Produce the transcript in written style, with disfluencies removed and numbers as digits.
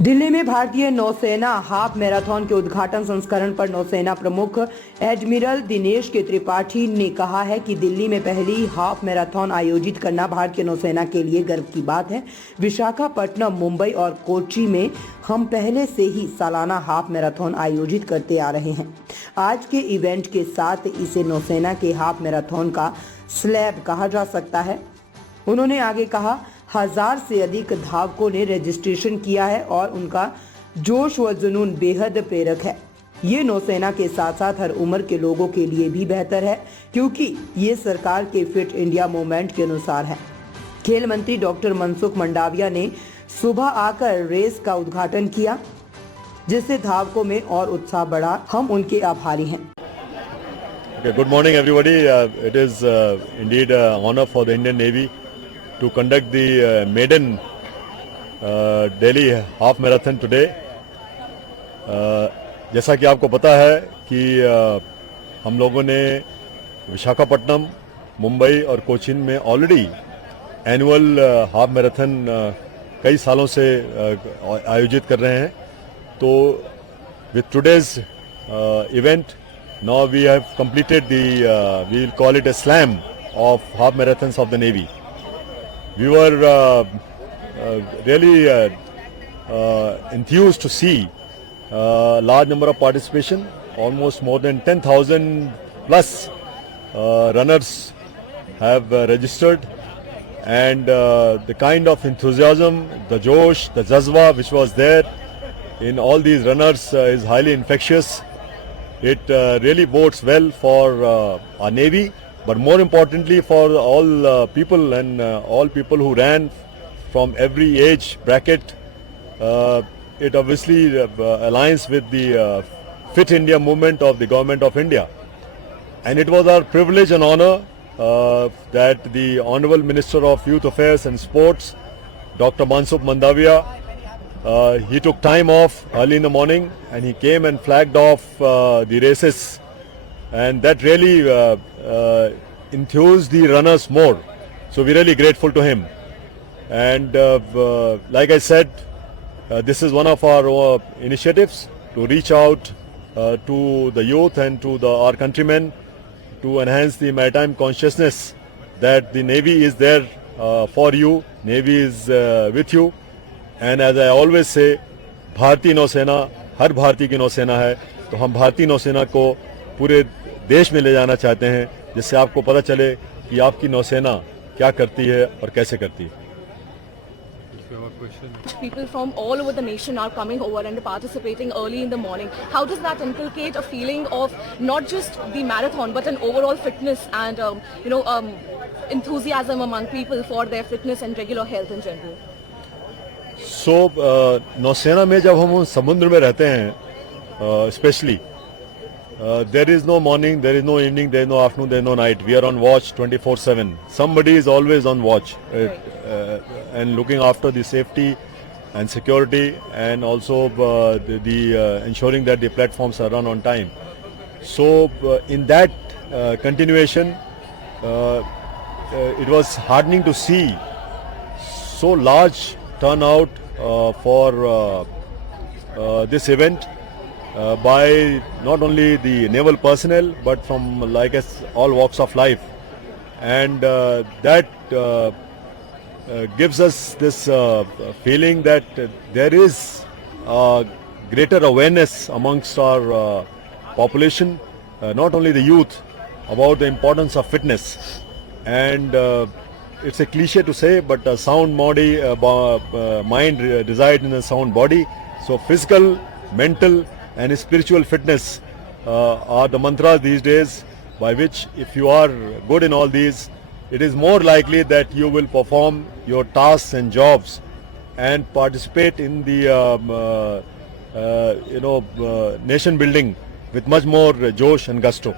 दिल्ली में भारतीय नौसेना हाफ मैराथन के उद्घाटन संस्करण पर नौसेना प्रमुख एडमिरल दिनेश के त्रिपाठी ने कहा है कि दिल्ली में पहली हाफ मैराथन आयोजित करना भारतीय नौसेना के लिए गर्व की बात है। विशाखापट्टनम, मुंबई और कोच्चि में हम पहले से ही सालाना हाफ मैराथन आयोजित करते आ रहे हैं। आज के इवेंट के साथ इसे नौसेना के हाफ मैराथन का स्लैब कहा जा सकता है। उन्होंने आगे कहा, 1000 से अधिक धावकों ने रजिस्ट्रेशन किया है और उनका जोश व जुनून बेहद प्रेरक है। ये नौसेना के साथ साथ हर उम्र के लोगों के लिए भी बेहतर है, क्योंकि ये सरकार के फिट इंडिया मूवमेंट के अनुसार है। खेल मंत्री डॉक्टर मनसुख मंडाविया ने सुबह आकर रेस का उद्घाटन किया, जिससे धावकों में और उत्साह बढ़ा। हम उनके आभारी हैं। Good morning, everybody. It is indeed an honor for the Indian Navy to conduct the maiden Delhi half marathon today. जैसा कि आपको पता है कि हम लोगों ने विशाखापट्टनम, मुंबई और कोचीन में ऑलरेडी एनुअल हाफ मैराथन कई सालों से आयोजित कर रहे हैं। तो with today's event now we have completed the we will call it a slam of half marathons of the Navy. We were really enthused to see a large number of participation. Almost more than 10,000 plus runners have registered, and the kind of enthusiasm, the josh, the jazba which was there in all these runners is highly infectious. It really bodes well for our Navy, but more importantly for all people and all people who ran from every age bracket. It obviously aligns with the Fit India movement of the Government of India. And it was our privilege and honor that the Honorable Minister of Youth Affairs and Sports, Dr. Mansook Mandavia, he took time off early in the morning and he came and flagged off the races, and that really enthused the runners more. So we're really grateful to him. And like I said, this is one of our initiatives to reach out to the youth and to our countrymen to enhance the maritime consciousness that the Navy is there for you, Navy is with you. And as I always say, भारतीय नौसेना हर भारतीय की नौसेना है, तो हम भारतीय नौसेना को पूरे देश में ले जाना चाहते हैं, जिससे आपको पता चले कि आपकी नौसेना क्या करती है और कैसे करती है। People from all over the nation are coming over and participating early in the morning. How does that inculcate a feeling of not just the marathon but an overall fitness and enthusiasm among people for their fitness and regular health in general? So नौसेना में जब हम समुद्र में रहते हैं, especially there is no morning, there is no evening, there is no afternoon, there is no night. We are on watch 24/7. Somebody is always on watch and looking after the safety and security, and also the ensuring that the platforms are run on time. So in that continuation, it was heartening to see so large turnout for this event by not only the naval personnel but from like us all walks of life, and that gives us this feeling that there is greater awareness amongst our population, not only the youth, about the importance of fitness. And it's a cliche to say, but a sound body, mind resides in a sound body. So physical, mental and spiritual fitness are the mantras these days, by which if you are good in all these, it is more likely that you will perform your tasks and jobs and participate in the nation building with much more josh and gusto.